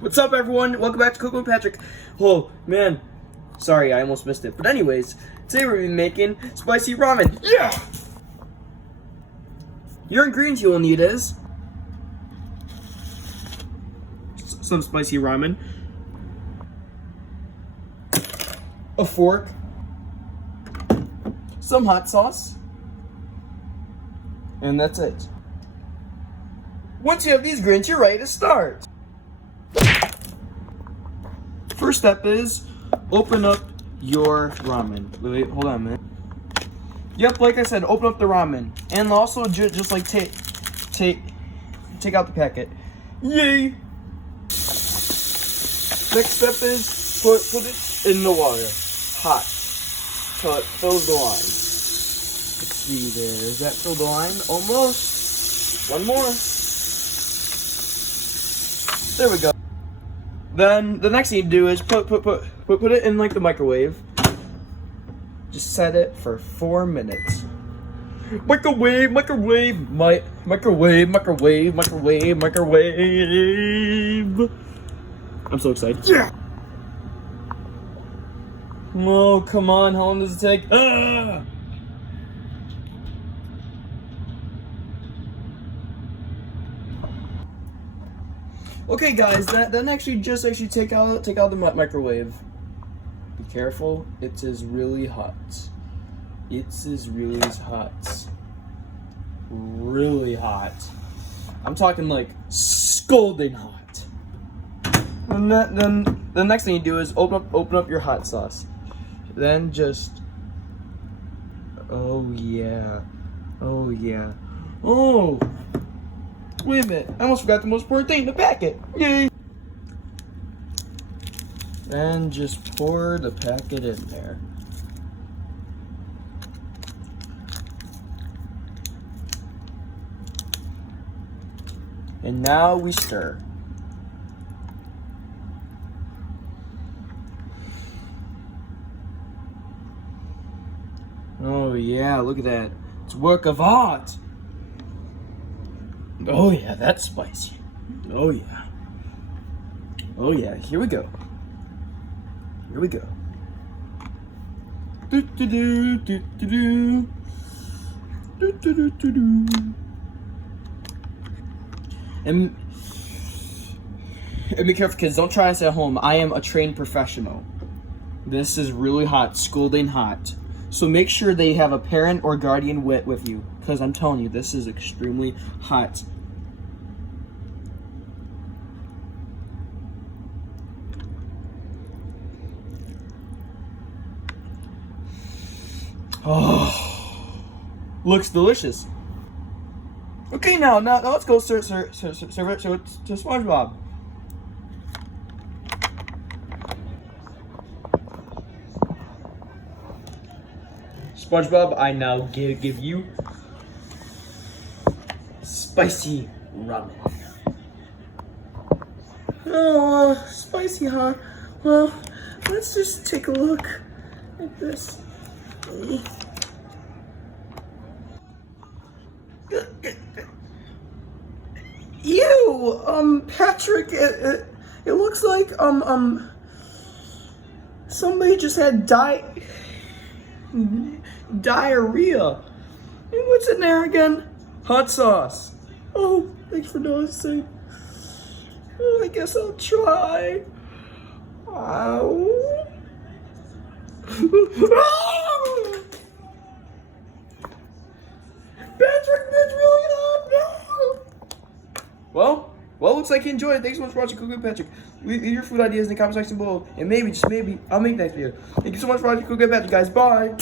What's up, everyone? Welcome back to Cooking with Patrick. Oh, man. Sorry, I almost missed it. But anyways, today we're going to be making spicy ramen. Yeah! Your ingredients you will need is some spicy ramen, a fork, some hot sauce, and that's it. Once you have these ingredients, you're ready to start. First step is open up your ramen. Wait, hold on a minute. Yep, like I said, open up the ramen, and also just like take out the packet. Yay! Next step is put it in the water, hot, till it fills the line. Let's see there. Does that fill the line? Almost. One more. There we go. Then the next thing you do is put it in like the microwave. Just set it for 4 minutes. Microwave. I'm so excited. Yeah. Oh, come on. How long does it take? Ah! Okay, guys, then actually take out the microwave. Be careful, it is really hot. It is really hot. Really hot. I'm talking like scalding hot. And then the next thing you do is open up your hot sauce. Then just oh yeah. Oh. Wait a minute, I almost forgot the most important thing, the packet. Yay! And just pour the packet in there. And now we stir. Oh yeah, look at that. It's a work of art. Oh yeah, that's spicy. Oh yeah. Oh yeah, here we go. Here we go. Do do do do do do. Do do do do do. And be careful, kids. Don't try this at home. I am a trained professional. This is really hot, scalding hot. So make sure they have a parent or guardian with you, because I'm telling you, this is extremely hot. Oh, looks delicious. Okay, now let's go serve it to SpongeBob. SpongeBob, I now give you spicy ramen. Oh, spicy, huh? Well, let's just take a look at this. Ew, Patrick, it looks like, somebody just had diarrhea. And what's in there again? Hot sauce. Oh, thanks for noticing. Oh, I guess I'll try. Ow. Patrick, that's really hot. Well, looks like you enjoyed it. Thanks so much for watching Cooking with Patrick. Leave your food ideas in the comment section below, and maybe, just maybe, I'll make next video. Thank you so much for watching Cooking with Patrick, guys. Bye.